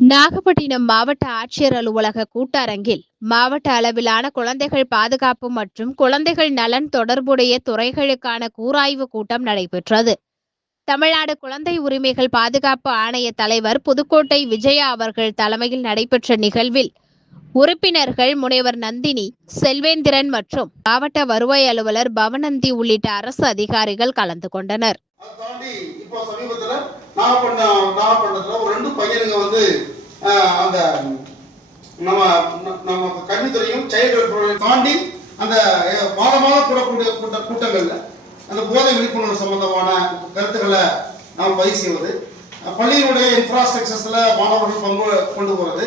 நாகப்பட்டினம் மாவட்ட ஆட்சியர் அலுவலக கூட்டரங்கில் மாவட்ட அளவிலான குழந்தைகள் பாதுகாப்பு மற்றும் குழந்தைகள் நலன் தொடர்புடைய துறைகளுக்கான கூராய்வு கூட்டம் நடைபெற்றது. தமிழ்நாடு குழந்தை உரிமைகள் பாதுகாப்பு ஆணைய தலைவர் புதுக்கோட்டை விஜயா அவர்கள் தலைமையில் நடைபெற்ற நிகழ்வில் உறுப்பினர்கள் முனைவர் நந்தினி செல்வேந்திரன் மற்றும் மாவட்ட வருவாய் அலுவலர் பவனந்தி உள்ளிட்ட அரசு அதிகாரிகள் கலந்து கொண்டனர். இப்போ சமீபத்தில் நாகப்பட்டினம் நாகப்பட்டினத்தில் ஒரு ரெண்டு பையனுங்க வந்து அந்த நம்ம நம்ம கல்வித்துறையும் சைல்டு வெல்ஃபேரையும் தாண்டி அந்த அஹ், மாத மாதம் கூடக்கூடிய கூட்ட கூட்டங்களில் அந்த போதை விழிப்புணர்வு சம்பந்தமான கருத்துக்களை நாம் பதிவு செய்வது பள்ளியினுடைய இன்ஃப்ராஸ்ட்ரக்சர்ஸில் மாணவர்கள் பங்கு கொண்டு போகிறது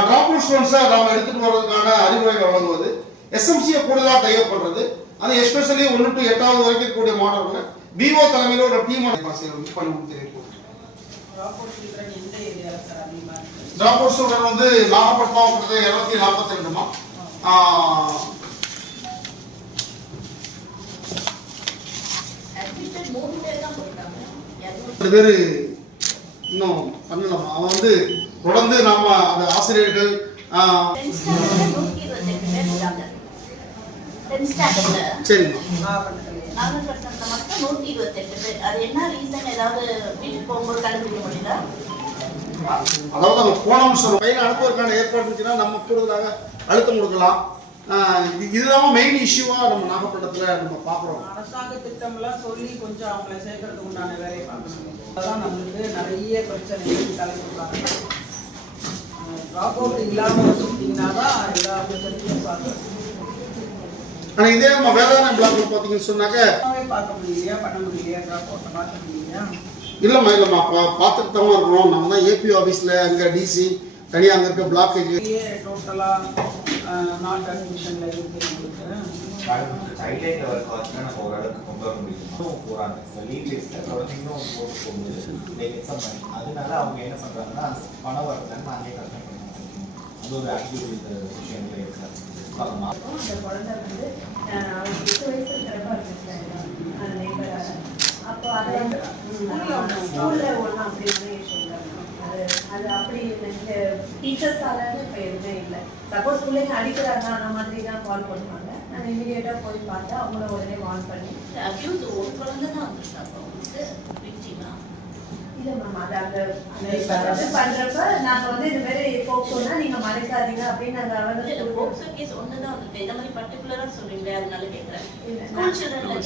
ட்ராப் அவுட் ஸ்டூடெண்ட்ஸை நாம் எடுத்துகிட்டு போகிறதுக்கான அறிவுரைகளை வழங்குவது எஸ்எம்சியை கூடுதலாக டைப் பண்ணுறது அது எஸ்பெஷலி ஒன்று டு எட்டாவது வரைக்கும் இருக்கக்கூடிய மாணவர்கள் பிஓ தலைமையில் ஒரு டீம் பண்ணி கொடுத்துருக்கோம் ட்ராப் அவுட் ஸ்டூடெண்ட் வந்து நாகப்பட்டினம் கிட்டத்தட்ட இருநூத்தி நாற்பத்தி ரெண்டுமா ரெண்டு பேர் இன்னும் பண்ணலாமா அவன் வந்து தொடர்ந்து நாம அந்த ஆசிரியர்கள் டென்த் ஸ்டாண்டர்ட்ல சரிம்மா. நாகப்பட்டினத்துல மட்டும் நூத்தி இருபத்தெட்டு பேர் அது என்ன ரீசன் ஏதாவது வீட்டுக்கு போகும்போது கண்டுபிடிக்க முடியுதா அதாவது நம்ம போனோம்னு சொல்றோம் பையனை அனுப்புவதற்கான ஏற்பாடு இருந்துச்சுன்னா நம்ம கூடுதலாக அழுத்தம் கொடுக்கலாம். இதுதான் மெயின் இஷ்யூவா நம்ம நாகப்பட்டினத்துல நம்ம பாக்குறோம் அரசாங்க திட்டம்லாம் சொல்லி கொஞ்சம் அவங்கள சேர்க்கறதுக்கு உண்டான வேலையை பார்க்கணும். அதான் நம்மளுக்கு நிறைய பிரச்சனைகள் தலை கொடுக்குறாங்க ட்ராப் அவுட் இல்லாமல் வச்சுக்கிட்டிங்கன்னா தான் எல்லா ஆனா இதே நம்ம வேதாரண பிளாக்ல பாத்தீங்கன்னு சொன்னாக்க பார்க்க முடியலையா? பண்ண முடியலையா? பார்க்க முடியலையா இல்லம்மா இல்லம்மா. பா பார்த்துட்டு தான் இருக்கிறோம் நம்ம தான் ஏபி ஆஃபீஸில் அங்கே டிசி தனியாக அங்கே இருக்க அப்படியே டோட்டலாக நாட் அட்மிஷனில். அதனால அவங்க என்ன பண்றாங்கன்னா பணம் வரதுன்னு அங்கே பண்ணுறாங்க அது ஒரு ஆக்டிவ் விஷயங்களே இருக்காது. பார்க்கமா அந்த குழந்தை வந்து எட்டு வயசு இருக்கிறப்ப இருந்துச்சு அந்த neighbor-ஆல. அப்போ அதை வந்து ஸ்கூல்ல ஒன்றும் அப்படி ஒன்றும் சொல்றாங்க அது அது அப்படி டீச்சர்ஸால இப்போ எதுவுமே இல்லை சப்போஸ் பிள்ளைங்க அடிக்கிறாங்க அந்த மாதிரி தான் கால் பண்ணுவாங்க நான் இமீடியட்டாக போய் பார்த்தா அவங்கள உடனே வார்ன் பண்ணி அக்யூஸ் ஒரு குழந்தை தான்? இல்லை மேம் அது அந்த பண்றப்ப நாங்க வந்து இது மாதிரி போக்சோன்னா நீங்க மறைக்காதீங்க அப்படின்னு நாங்க கொடுப்போம் போக்சோ கேஸ் ஒன்று தான் வந்திருக்கு இந்த மாதிரி பர்டிகுலராக சொல்றீங்களே அதனால கேட்குறேன் இல்ல, ஸ்கூல் சில்ட்ரன்ல